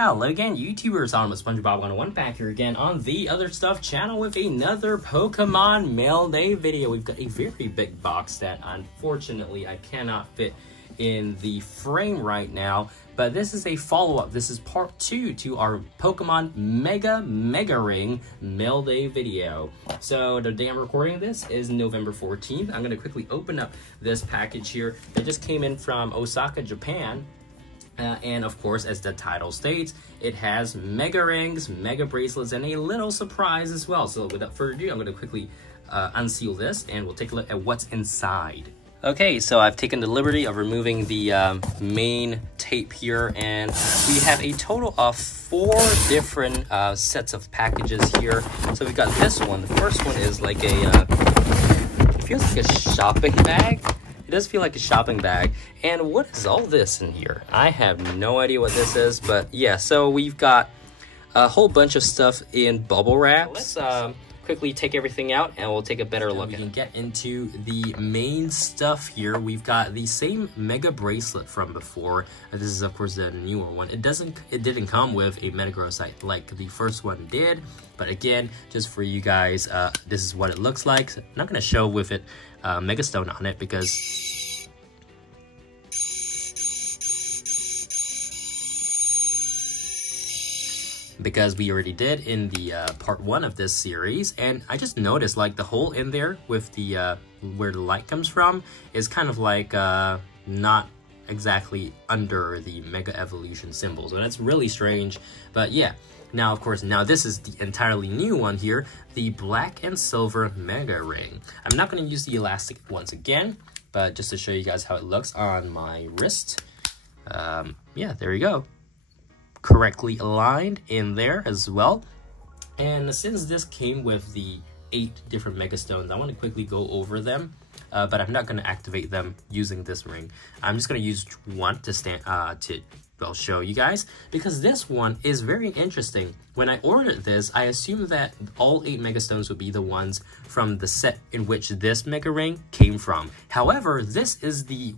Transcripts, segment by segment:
Hello again, YouTubers. I'm SpongeBob 101 back here again on the Other Stuff channel with another Pokemon Mail Day video. We've got a very big box that unfortunately I cannot fit in the frame right now, but this is a follow-up. This is part 2 to our Pokemon Mega Ring Mail Day video. So the day I'm recording this is November 14th. I'm going to quickly open up this package here that just came in from Osaka, Japan. And of course, as the title states, it has Mega Rings, Mega Bracelets, and a little surprise as well. So without further ado, I'm going to quickly unseal this and we'll take a look at what's inside. Okay, so I've taken the liberty of removing the main tape here, and we have a total of 4 different sets of packages here. So we've got this one. The first one is like a, it feels like a shopping bag. It does feel like a shopping bag. And what is all this in here? I have no idea what this is, but yeah, so we've got a whole bunch of stuff in bubble wrap. Let's quickly take everything out and we'll take a better look at it. We can get into the main stuff here. We've got the same Mega Bracelet from before. This is of course the newer one. It didn't come with a Metagrossite like the first one did, but again, just for you guys, this is what it looks like. I'm not gonna show with it Mega Stone on it because we already did in the part 1 of this series, and I just noticed like the hole in there with the where the light comes from is kind of like not exactly under the Mega Evolution symbol, so that's really strange. But yeah, now of course, now this is the entirely new one here, the Black and Silver Mega Ring. I'm not going to use the elastic once again, but just to show you guys how it looks on my wrist. Yeah, there you go. Correctly aligned in there as well. And since this came with the 8 different Mega Stones, I want to quickly go over them, but I'm not going to activate them using this ring. I'm just going to use one to show you guys, because this one is very interesting. When I ordered this, I assumed that all 8 Mega Stones would be the ones from the set in which this Mega Ring came from. However, this is the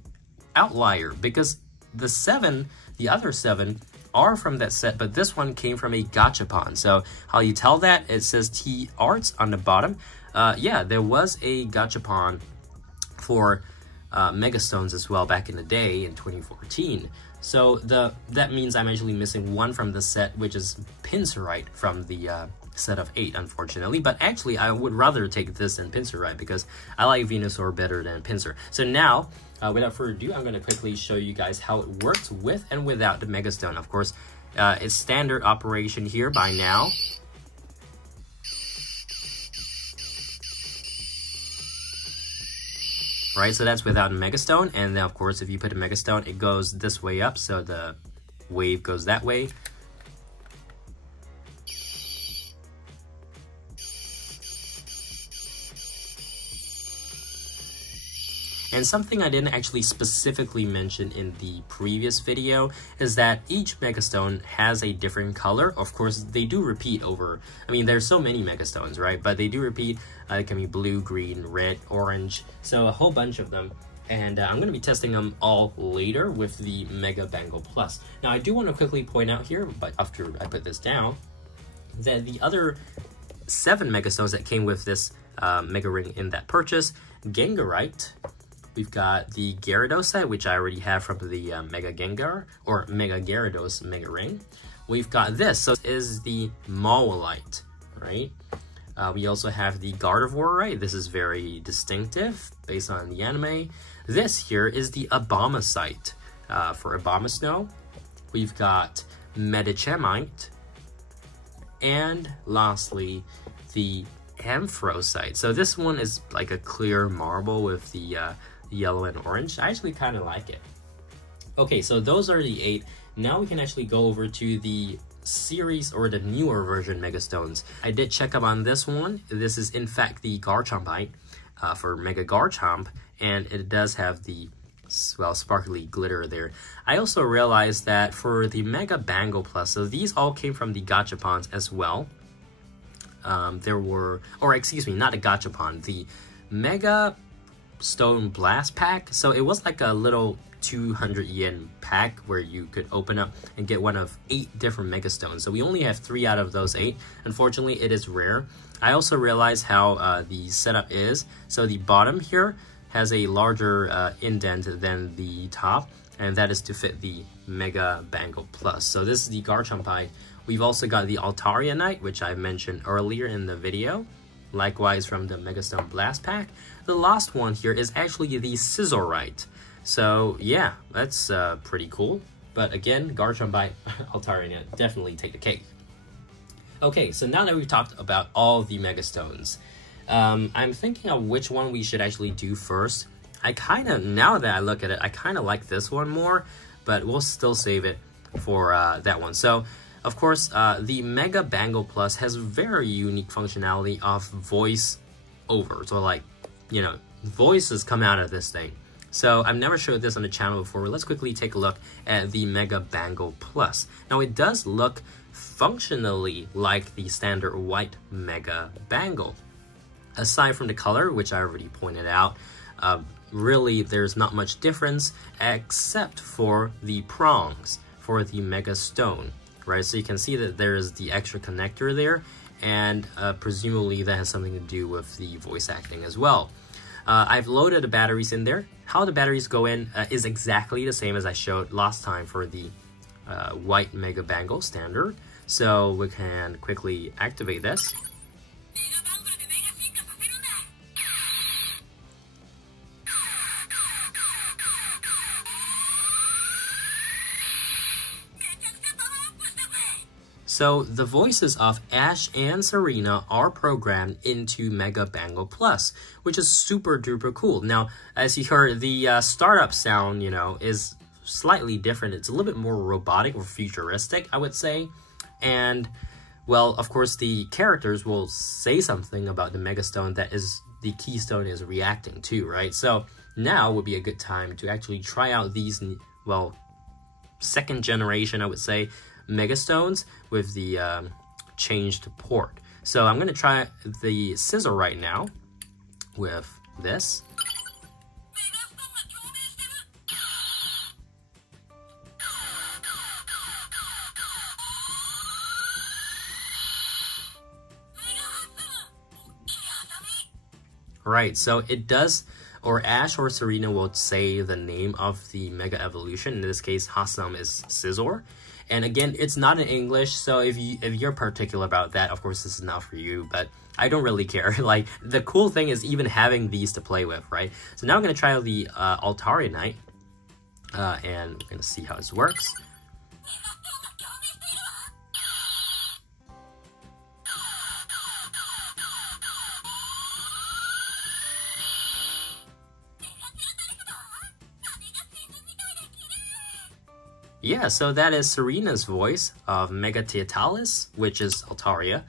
outlier, because the other 7 are from that set, but this one came from a gachapon. So how you tell that? It says T Arts on the bottom. Yeah, there was a gachapon for Mega Stones as well back in the day in 2014. So that means I'm actually missing one from the set, which is Pincerite from the set of 8, unfortunately. But actually, I would rather take this than Pincerite because I like Venusaur better than Pinsir. So now, without further ado, I'm going to quickly show you guys how it works with and without the Mega Stone. Of course, it's standard operation here by now. Right, so that's without a Mega Stone, and then of course if you put a Mega Stone, it goes this way up, so the wave goes that way. And something I didn't actually specifically mention in the previous video is that each Mega Stone has a different color. Of course, they do repeat over, I mean, there's so many Mega Stones, right? But they do repeat. It can be blue, green, red, orange, so a whole bunch of them. And I'm going to be testing them all later with the Mega Bangle Plus. Now, I do want to quickly point out here, but after I put this down, that the other 7 Mega Stones that came with this Mega Ring in that purchase, Gengarite, we've got the Gyarados set, which I already have from the Mega Gengar, or Mega Gyarados Mega Ring. We've got this, so this is the Mawilite, right? We also have the Gardevoir, right? This is very distinctive based on the anime. This here is the Abomasite for Abomasnow. We've got Medichemite. And lastly, the Amphrosite. So this one is like a clear marble with the yellow and orange. I actually kind of like it. Okay, so those are the 8. Now we can actually go over to the series or the newer version Mega Stones. I did check up on this one. This is in fact the Garchompite for Mega Garchomp, and it does have the sparkly glitter there. I also realized that for the Mega Bangle Plus, so these all came from the gachapons as well. There were, or excuse me, not a gachapon, the Mega Stone Blast Pack. So it was like a little 200 yen pack where you could open up and get one of 8 different Mega Stones. So we only have 3 out of those 8. Unfortunately, it is rare. I also realized how the setup is. So the bottom here has a larger indent than the top, and that is to fit the Mega Bangle Plus. So this is the Garchomp. We've also got the Altaria Knight, which I mentioned earlier in the video. Likewise from the Megastone Blast Pack. The last one here is actually the Scissorite. So yeah, that's pretty cool. But again, Garchomp, Altaria Knight, definitely take the cake. Okay, so now that we've talked about all the Megastones, I'm thinking of which one we should actually do first. Now that I look at it, I kind of like this one more, but we'll still save it for that one. So, of course, the Mega Bangle Plus has very unique functionality of voice over. So, like, you know, voices come out of this thing. So, I've never showed this on the channel before. Let's quickly take a look at the Mega Bangle Plus. Now, it does look functionally like the standard white Mega Bangle. Aside from the color, which I already pointed out, really there's not much difference except for the prongs for the Mega Stone, right? So you can see that there's the extra connector there, and presumably that has something to do with the voice acting as well. I've loaded the batteries in there. How the batteries go in is exactly the same as I showed last time for the white Mega Bangle standard. So we can quickly activate this. So the voices of Ash and Serena are programmed into Mega Bangle Plus, which is super duper cool. Now, as you heard, the startup sound, you know, is slightly different. It's a little bit more robotic or futuristic, I would say. And, well, of course, the characters will say something about the Megastone that is the Keystone is reacting to, right? So now would be a good time to actually try out these, well, second generation, I would say, Megastones with the changed port. So I'm going to try the Scissor right now with this. Right, so it does, or Ash or Serena will say the name of the Mega Evolution. In this case, Hasam is Scizor. And again, it's not in English, so if you're particular about that, of course this is not for you, but I don't really care. Like, the cool thing is even having these to play with, right? So now I'm going to try out the Altaria Knight, and we're going to see how this works. Yeah, so that is Serena's voice of Mega Teotalis, which is Altaria.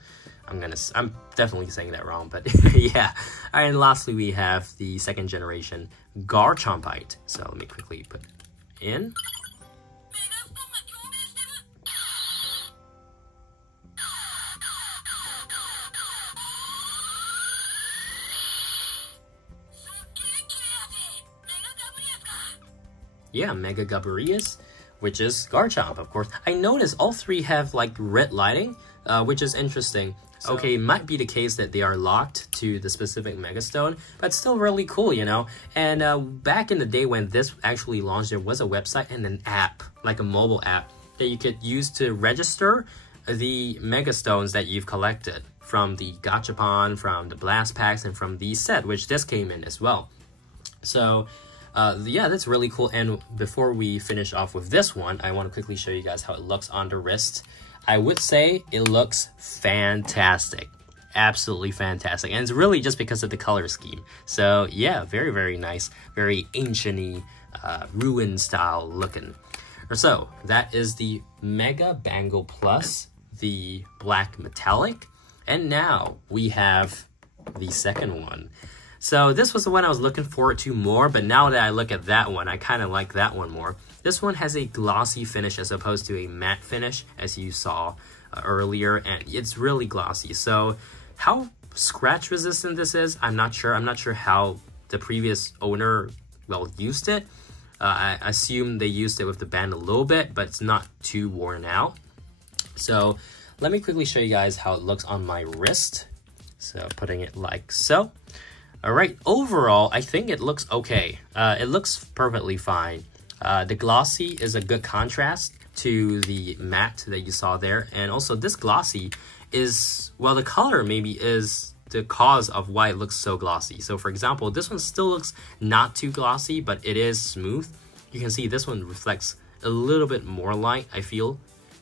I'm definitely saying that wrong, but yeah. And lastly, we have the second generation Garchomp. So let me quickly put in. Yeah, Mega Gaburius, which is Garchomp, of course. I noticed all three have like red lighting, which is interesting. So, okay, it might be the case that they are locked to the specific Megastone, but still really cool, you know? And back in the day when this actually launched, there was a website and an app, like a mobile app, that you could use to register the Megastones that you've collected from the Gachapon, from the Blast Packs, and from the set, which this came in as well. So, yeah, that's really cool. And before we finish off with this one, I want to quickly show you guys how it looks on the wrist. I would say it looks fantastic. Absolutely fantastic. And it's really just because of the color scheme. So yeah, very, very nice. Very ancient-y, ruin style looking. So that is the Mega Bangle Plus, the black metallic. And now we have the second one. So this was the one I was looking forward to more, but now that I look at that one, I kind of like that one more. This one has a glossy finish as opposed to a matte finish, as you saw earlier, and it's really glossy. So how scratch resistant this is, I'm not sure. I'm not sure how the previous owner, well, used it. I assume they used it with the band a little bit, but it's not too worn out. So let me quickly show you guys how it looks on my wrist. So putting it like so. All right, overall, I think it looks okay. It looks perfectly fine. The glossy is a good contrast to the matte that you saw there. And also this glossy is, well, the color maybe is the cause of why it looks so glossy. So for example, this one still looks not too glossy, but it is smooth. You can see this one reflects a little bit more light, I feel,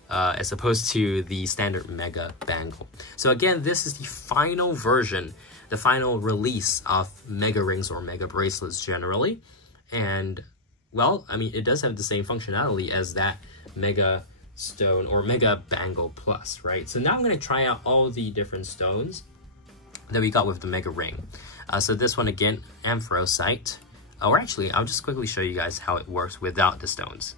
as opposed to the standard Mega Bangle. So again, this is the final version, the final release of Mega Rings or Mega Bracelets generally. And well, I mean, it does have the same functionality as that Mega Stone or Mega Bangle Plus, right? So now I'm going to try out all the different stones that we got with the Mega Ring. So this one again, Anthracite. Or actually, I'll just quickly show you guys how it works without the stones.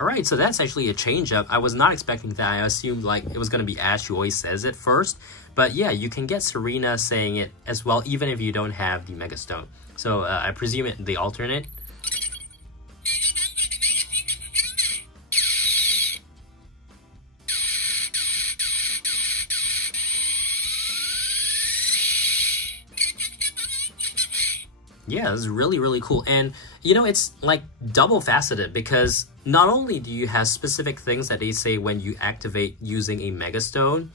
Alright, so that's actually a change up. I was not expecting that. I assumed like it was going to be Ash who always says it first. But yeah, you can get Serena saying it as well, even if you don't have the Mega Stone. So I presume they alternate. Yeah, this is really, really cool. And, you know, it's like double faceted because not only do you have specific things that they say when you activate using a Mega Stone,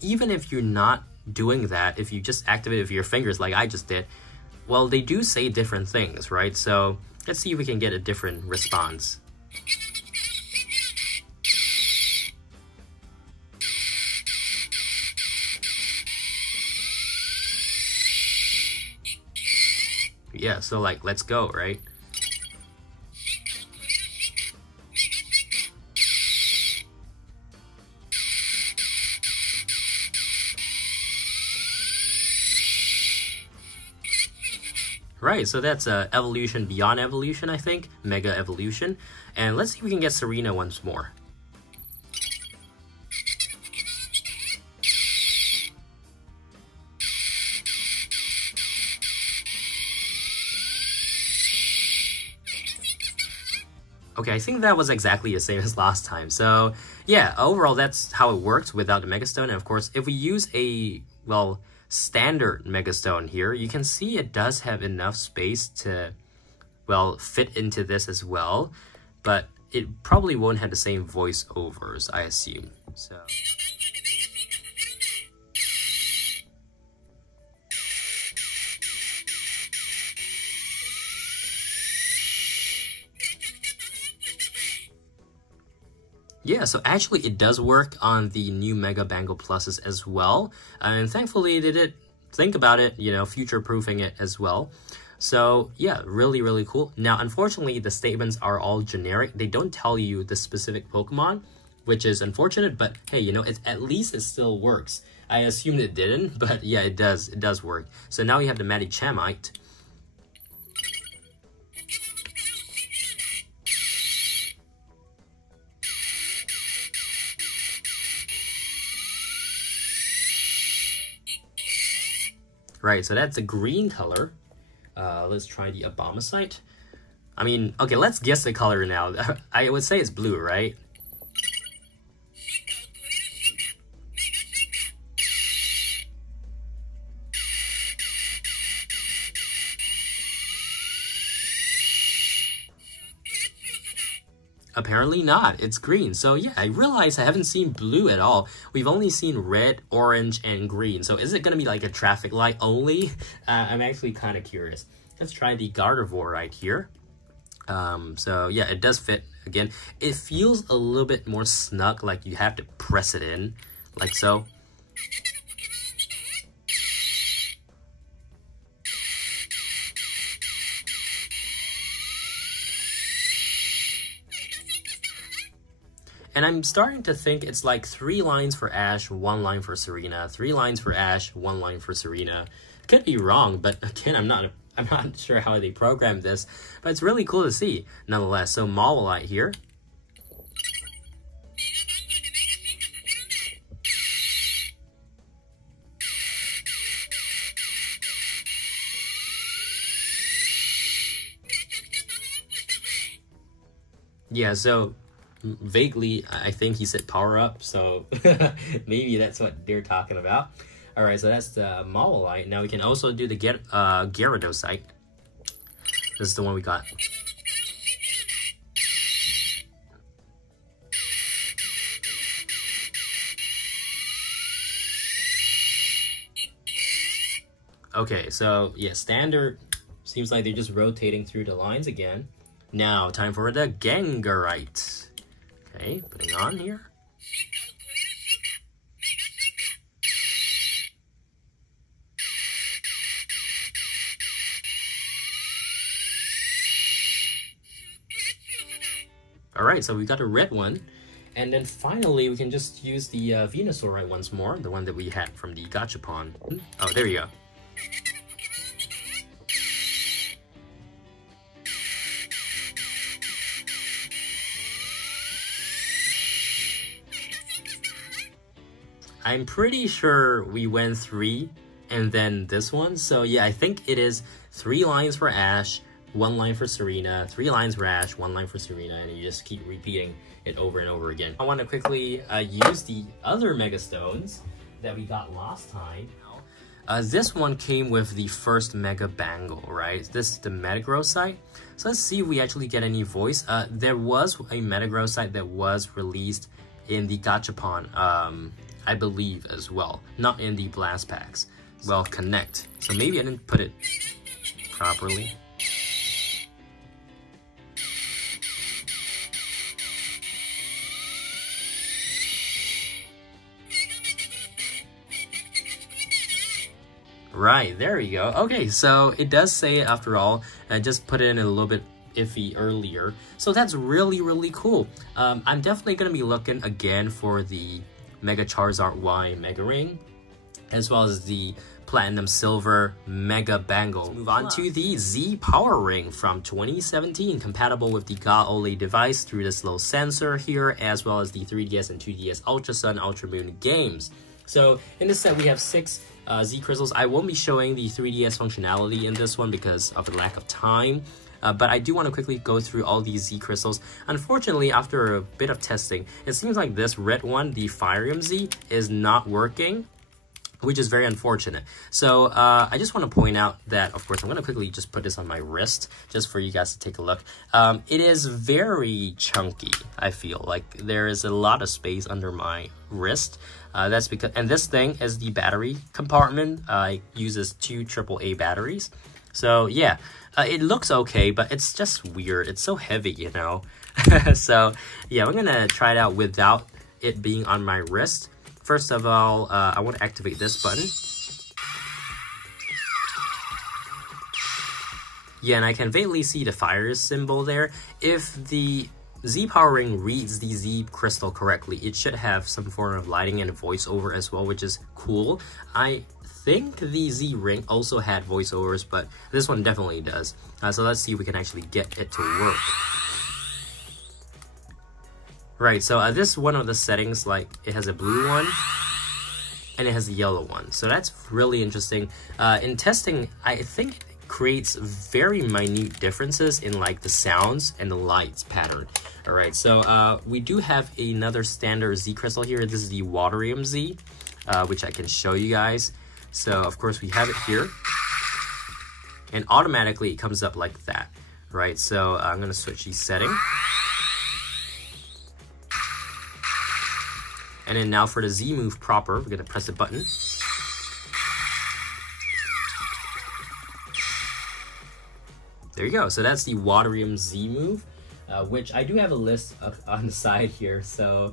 even if you're not doing that, if you just activate it with your fingers like I just did, well, they do say different things, right? So let's see if we can get a different response. Yeah, so like, let's go, right? Right, so that's evolution beyond evolution, I think. Mega evolution. And let's see if we can get Serena once more. Okay, I think that was exactly the same as last time. So yeah, overall that's how it works without the Mega Stone. And of course, if we use a, well, standard Mega Stone here, you can see it does have enough space to, well, fit into this as well. But it probably won't have the same voiceovers, I assume. So... yeah, so actually it does work on the new Mega Bangle Pluses as well. And thankfully they did think about it, you know, future-proofing it as well. So yeah, really, really cool. Now, unfortunately, the statements are all generic. They don't tell you the specific Pokemon, which is unfortunate, but hey, you know, at least it still works. I assumed it didn't, but yeah, it does work. So now we have the Medichamite. Right, so that's a green color. Let's try the Abomasite. I mean, okay, let's guess the color now. I would say it's blue, right? Apparently not, it's green. So yeah, I realize I haven't seen blue at all. We've only seen red, orange, and green. So is it gonna be like a traffic light only? I'm actually kind of curious. Let's try the Gardevoir right here. So yeah, it does fit. Again, it feels a little bit more snug, like you have to press it in, like so. And I'm starting to think it's like 3 lines for Ash, 1 line for Serena, 3 lines for Ash, 1 line for Serena. Could be wrong, but again, I'm not sure how they programmed this, but it's really cool to see nonetheless. So Mawilite here, Yeah, so vaguely, I think he said power up, so maybe that's what they're talking about. All right, so that's the Mawilite. Now we can also do the Gyarados. This is the one we got. Okay, so yeah, standard. Seems like they're just rotating through the lines again. Now, time for the Gengarite. Okay, putting on here. Alright, so we got a red one. And then finally, we can just use the Venusaur once more, the one that we had from the Gachapon. Oh, there you go. I'm pretty sure we went 3 and then this one. So yeah, I think it is 3 lines for Ash, 1 line for Serena, 3 lines for Ash, 1 line for Serena, and you just keep repeating it over and over again. I want to quickly use the other Mega Stones that we got last time. This one came with the first Mega Bangle, right? This is the Metagrossite. So let's see if we actually get any voice. There was a Metagrossite that was released in the Gachapon, I believe as well, not in the blast packs. Well, connect. So maybe I didn't put it properly. Right, there we go. Okay, so it does say after all, I just put it in a little bit iffy earlier. So that's really, really cool. I'm definitely going to be looking again for the Mega Charizard Y Mega Ring, as well as the Platinum Silver Mega Bangle. Let's move on to the Z Power Ring from 2017, compatible with the GA-OLED device through this little sensor here, as well as the 3DS and 2DS Ultra Sun, Ultra Moon games. So in this set, we have 6 Z Crystals. I won't be showing the 3DS functionality in this one because of the lack of time. But I do want to quickly go through all these Z Crystals. Unfortunately, after a bit of testing, it seems like this red one, the Firium Z, is not working, which is very unfortunate. So I just want to point out that, of course, I'm going to quickly just put this on my wrist, just for you guys to take a look. It is very chunky, I feel. Like, there is a lot of space under my wrist. That's because, and this thing is the battery compartment. It uses 2 AAA batteries. So yeah, it looks okay, but it's just weird. It's so heavy, you know? So yeah, we're gonna try it out without it being on my wrist. First of all, I want to activate this button. Yeah, and I can vaguely see the fire symbol there. If the Z Power Ring reads the Z Crystal correctly, it should have some form of lighting and voiceover as well, which is cool. I think the Z Ring also had voiceovers, but this one definitely does. So let's see if we can actually get it to work. Right, so this is one of the settings, like it has a blue one and it has a yellow one. So that's really interesting. In testing, I think it creates very minute differences in like the sounds and the lights pattern. All right, so we do have another standard Z Crystal here. This is the Waterium Z, which I can show you guys. So of course we have it here, and automatically it comes up like that, right? So I'm gonna switch the setting. And then now for the Z move proper, we're gonna press the button. There you go, so that's the Waterium Z move, which I do have a list on the side here. So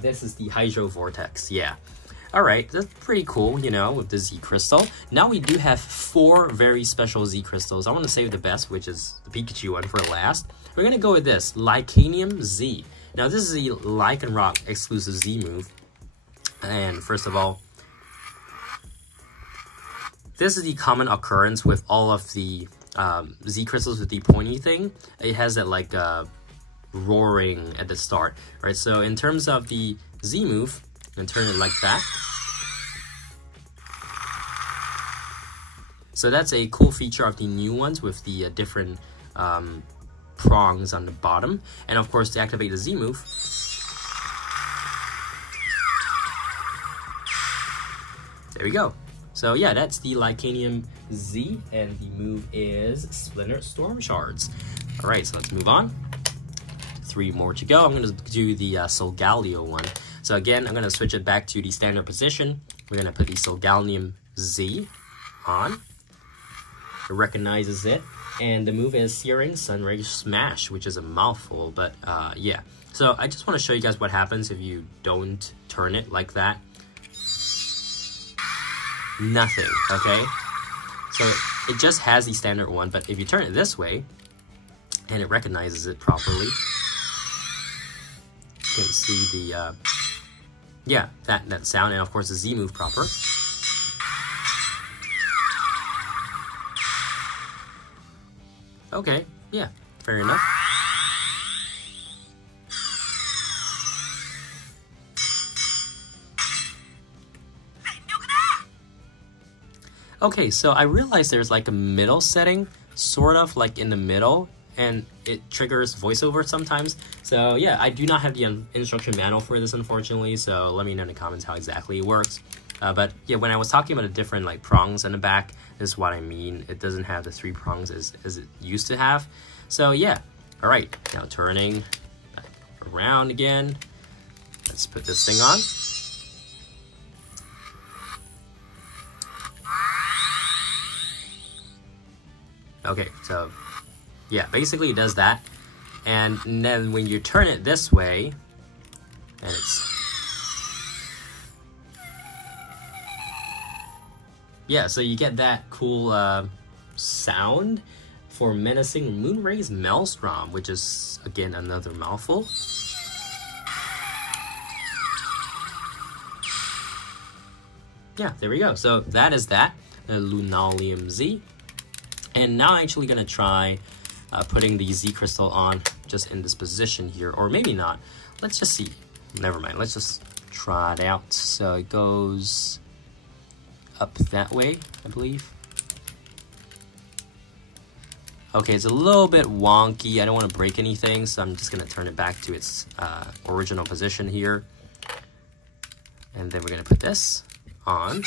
this is the Hydro Vortex, yeah. All right, that's pretty cool, you know, with the Z Crystal. Now we do have 4 very special Z Crystals. I want to save the best, which is the Pikachu one, for last. We're going to go with this, Lycanium Z. Now, this is the Lycanroc exclusive Z move. And first of all, this is the common occurrence with all of the Z Crystals with the pointy thing. It has that, like, roaring at the start, right? So in terms of the Z move, and turn it like that. So that's a cool feature of the new ones with the different prongs on the bottom. And of course, to activate the Z move, there we go. So yeah, that's the Lycanium Z, and the move is Splintered Storm Shards. All right, so let's move on. 3 more to go. I'm going to do the Solgaleo one. So again, I'm going to switch it back to the standard position. We're going to put the Solgaleo Z on. It recognizes it. And the move is Searing Sunray Smash, which is a mouthful, but yeah. So I just want to show you guys what happens if you don't turn it like that. Nothing, okay? So it just has the standard one, but if you turn it this way, and it recognizes it properly, you can see the, yeah, that sound, and of course the Z move proper. Okay, yeah, fair enough. Okay, so I realized there's like a middle setting, sort of like in the middle, and it triggers voiceover sometimes. So yeah, I do not have the instruction manual for this, unfortunately, so let me know in the comments how exactly it works. But yeah, when I was talking about the different like prongs on the back, this is what I mean. It doesn't have the 3 prongs as it used to have. So yeah, all right, now turning around again. Let's put this thing on. Okay, so yeah, basically it does that. And then when you turn it this way, and it's... yeah, so you get that cool sound for menacing Moonraze Maelstrom, which is, again, another mouthful. Yeah, there we go. So that is that, the Lunalium Z. And now I'm actually going to try putting the Z Crystal on just in this position here, or maybe not. Let's just see. Never mind. Let's just try it out. So it goes up that way, I believe. Okay, it's a little bit wonky. I don't want to break anything, so I'm just going to turn it back to its original position here. And then we're going to put this on.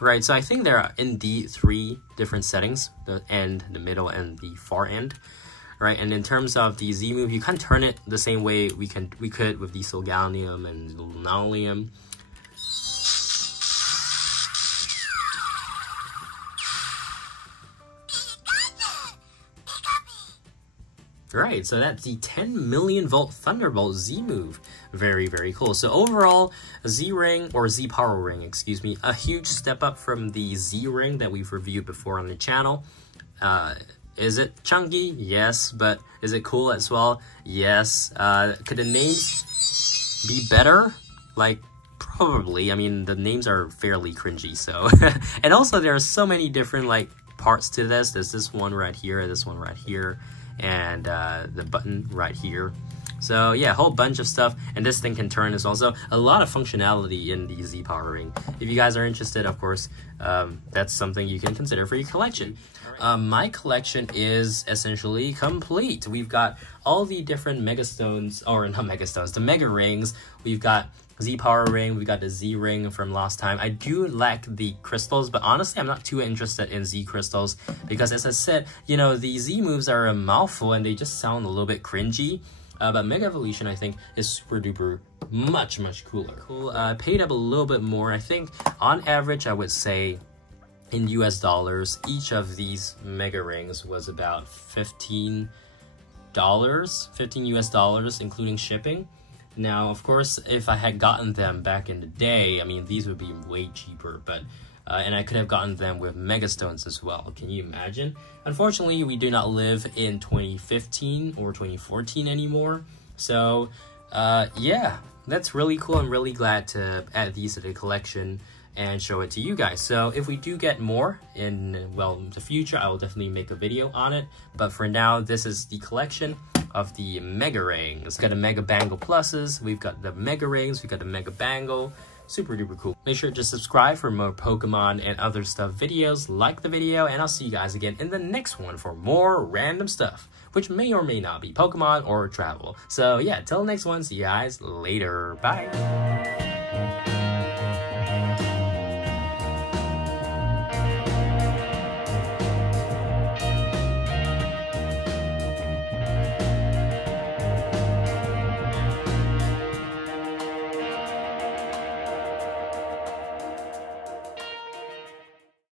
Right, so I think there are indeed 3 different settings, the end, the middle, and the far end. Right, and in terms of the Z move, you can turn it the same way we could with the Solgaleo and Lunalium. Right, so that's the 10 million volt Thunderbolt Z move. Very, very cool. So overall, Z Ring, or Z Power Ring, excuse me, a huge step up from the Z Ring that we've reviewed before on the channel. Is it chunky? Yes. But is it cool as well? Yes. Could the names be better? Like, probably. I mean, the names are fairly cringy, so. And also, there are so many different, like, parts to this. There's this one right here, this one right here, and the button right here. So yeah, a whole bunch of stuff, and this thing can turn as well. So a lot of functionality in the Z Power Ring. If you guys are interested, of course, that's something you can consider for your collection. My collection is essentially complete. We've got all the different Megastones, or not Megastones, the Mega Rings. We've got Z Power Ring, we've got the Z Ring from last time. I do lack the crystals, but honestly, I'm not too interested in Z crystals because, as I said, you know, the Z moves are a mouthful and they just sound a little bit cringy. But Mega Evolution, I think, is super duper much, much cooler. Cool. Paid up a little bit more. I think on average, I would say in US dollars, each of these Mega Rings was about $15, 15 US dollars, including shipping. Now, of course, if I had gotten them back in the day, I mean, these would be way cheaper, but and I could have gotten them with Megastones as well. Can you imagine? Unfortunately, we do not live in 2015 or 2014 anymore. So, yeah, that's really cool. I'm really glad to add these to the collection. and show it to you guys. So if we do get more in, well, the future, I will definitely make a video on it. But for now, this is the collection of the Mega Rings. We've got the Mega Bangle Pluses, we've got the Mega Rings, we've got the Mega Bangle. Super duper cool. Make sure to subscribe for more Pokemon and other stuff videos. Like the video, and I'll see you guys again in the next one for more random stuff, which may or may not be Pokemon or travel. So yeah, till the next one, see you guys later. Bye.